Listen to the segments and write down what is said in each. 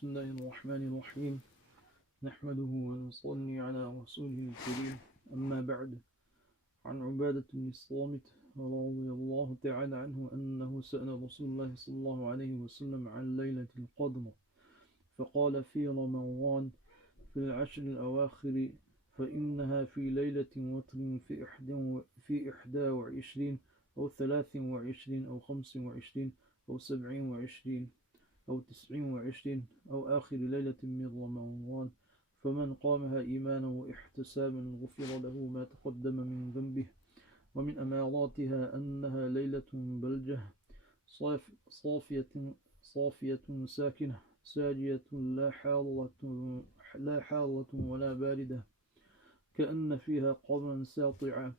بسم الله الرحمن الرحيم نحمده ونصلي على رسوله الكريم أما بعد عن عبادة بن الصامت رضي الله تعالى عنه أنه سأل رسول الله صلى الله عليه وسلم عن ليلة القدر فقال في رمضان في العشر الأواخر فإنها في ليلة وتر في 21 أو 23 أو 25 أو 27 أو 29 أو آخر ليلة من رمضان فمن قامها إيمانا واحتسابا غفر له ما تقدم من ذنبه ومن أماراتها أنها ليلة بلجة صافية ساكنة ساجية لا حارة ولا باردة كأن فيها قمرا ساطعا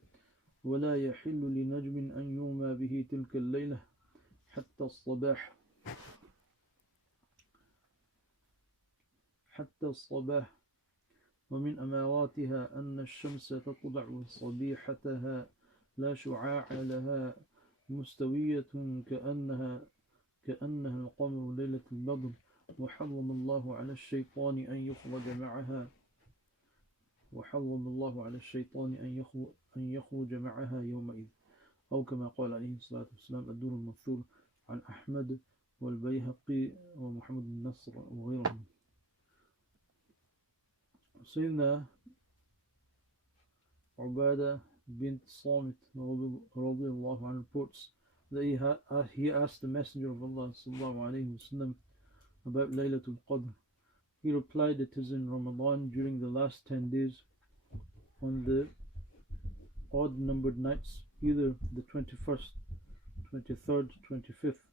ولا يحل لنجم أن يرمى به تلك الليلة حتى الصباح ومن أماراتها أن الشمس تطلع صبيحتها لا شعاع لها مستوية كأنها القمر ليلة البدر وحرم الله على الشيطان أن يخرج معها يومئذ أو كما قال عليه الصلاة والسلام الدور المنثور عن أحمد والبيهقي ومحمد بن نصر وغيرهم. Sayyidina Ubadah bint Samit radiallahu anhu reports that he asked the Messenger of Allah sallallahu alayhi wasallam about Laylatul Qadr. He replied, it is in Ramadan during the last 10 days on the odd numbered nights, either the 21st, 23rd, 25th,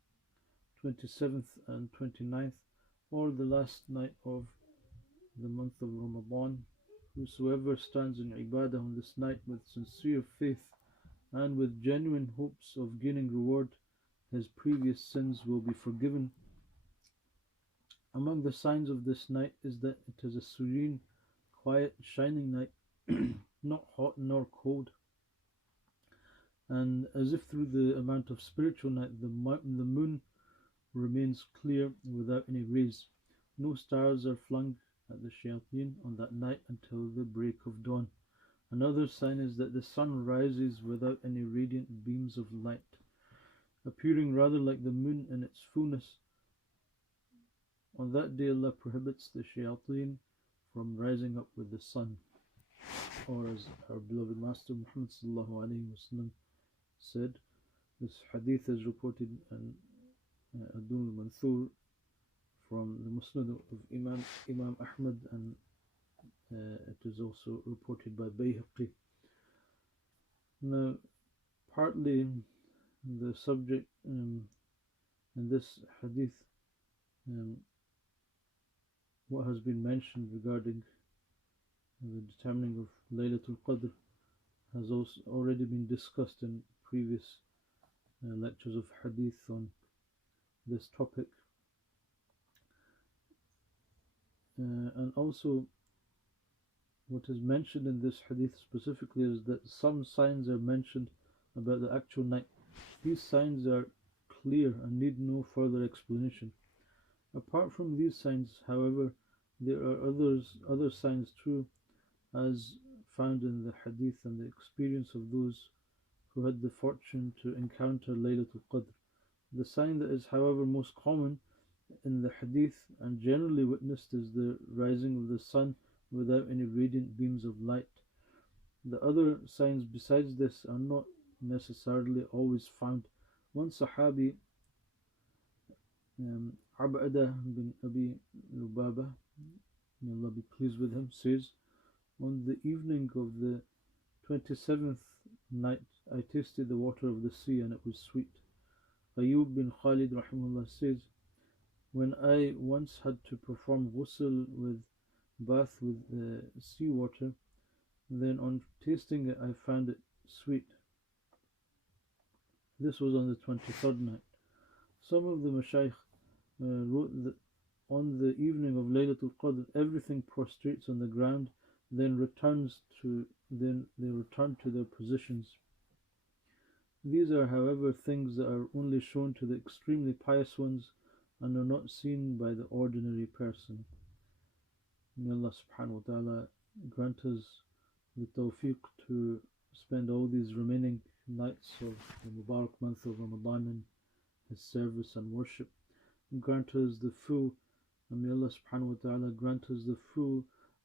27th and 29th, or the last night of the month of Ramadan. Whosoever stands in ibadah on this night with sincere faith and with genuine hopes of gaining reward, his previous sins will be forgiven. Among the signs of this night is that it is a serene, quiet, shining night, not hot nor cold, and as if through the amount of spiritual night the moon remains clear without any rays. No stars are flung at the shayateen on that night until the break of dawn. Another sign is that the sun rises without any radiant beams of light, appearing rather like the moon in its fullness. On that day Allah prohibits the shayateen from rising up with the sun, or as our beloved Master Muhammad sallallahu alayhi wasallam said, this hadith is reported in Adul Manthur from the Musnad of Imam Ahmad, and it is also reported by Bayhaqi. Now, partly the subject in this hadith, what has been mentioned regarding the determining of Laylatul Qadr has also already been discussed in previous lectures of hadith on this topic. And also what is mentioned in this hadith specifically is that some signs are mentioned about the actual night. These signs are clear and need no further explanation. Apart from these signs, however, there are other signs too, as found in the hadith and the experience of those who had the fortune to encounter Laylatul Qadr. The sign that is, however, most common in the hadith and generally witnessed is the rising of the sun without any radiant beams of light. The other signs besides this are not necessarily always found. One Sahabi, Abada bin Abi Lubaba, may Allah be pleased with him, says, on the evening of the 27th night I tasted the water of the sea and it was sweet. Ayub bin Khalid rahimahullah says, when I once had to perform ghusl with bath with seawater, then on tasting it I found it sweet. This was on the 23rd night. Some of the Mashaykh wrote that on the evening of Laylatul Qadr everything prostrates on the ground, then they return to their positions. These are, however, things that are only shown to the extremely pious ones and are not seen by the ordinary person. May Allah subhanahu wa ta'ala grant us the tawfiq to spend all these remaining nights of the Mubarak month of Ramadan in His service and worship. And grant us the full, and may Allah subhanahu wa ta'ala grant us the full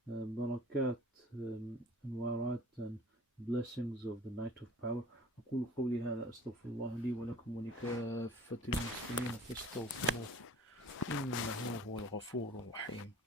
barakat and warat and blessings of the night of power. أقول قولي هذا أستغفر الله لي ولكم ولكافة المسلمين فاستغفروه إنه هو الغفور الرحيم.